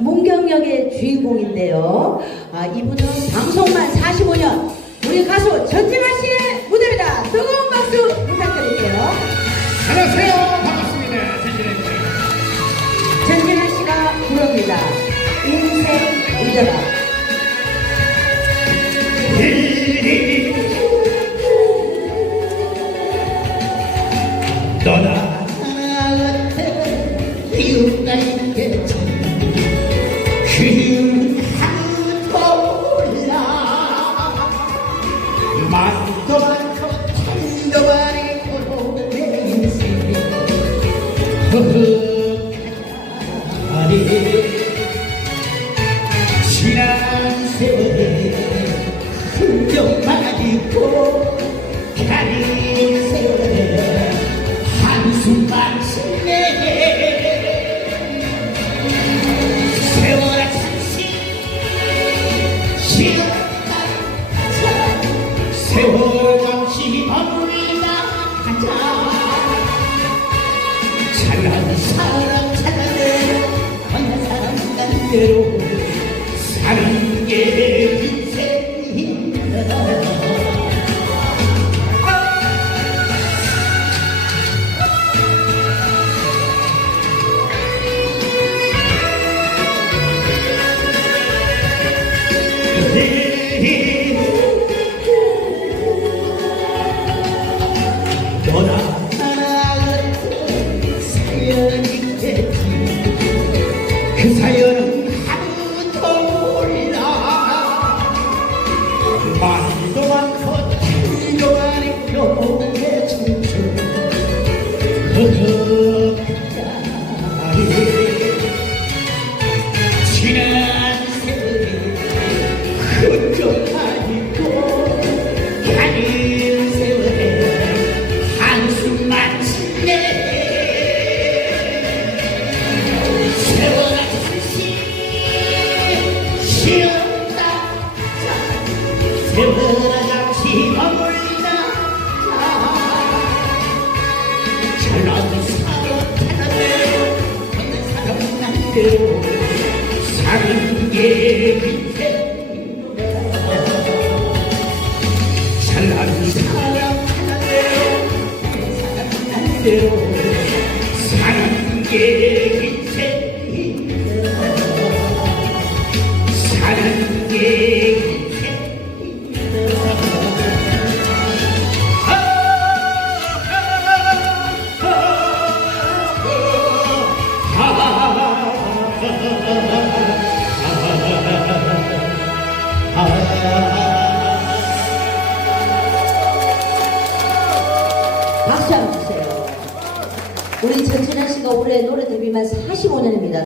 문경역의 주인공인데요. 아, 이분은 방송만 45년 우리 가수 전진아 씨의 무대입니다. 뜨거운 박수 부탁드릴게요. 안녕하세요. 반갑습니다. 진진입니다. 전진아 씨가 부릅니다. 인생 이더라. 그이유는 하나도 몰라. 많도 많 고 머물다. 가자. 잘난 사람 대로 만난 사람 만난 대로 그 사연은 하루도 몰라. 말도 많고 탈도 많고 내 춤추 허허하니 세월아 잠시 머물다 자. 잘난 사람 사는 대로 없는 사람 난 대로 사는 게 인생이다. 잘난 사람 사는 대로 없는 사람 난 대로 사는 게 박수 한번 주세요. 우리 전진아 씨가 올해 노래 데뷔만 45년입니다.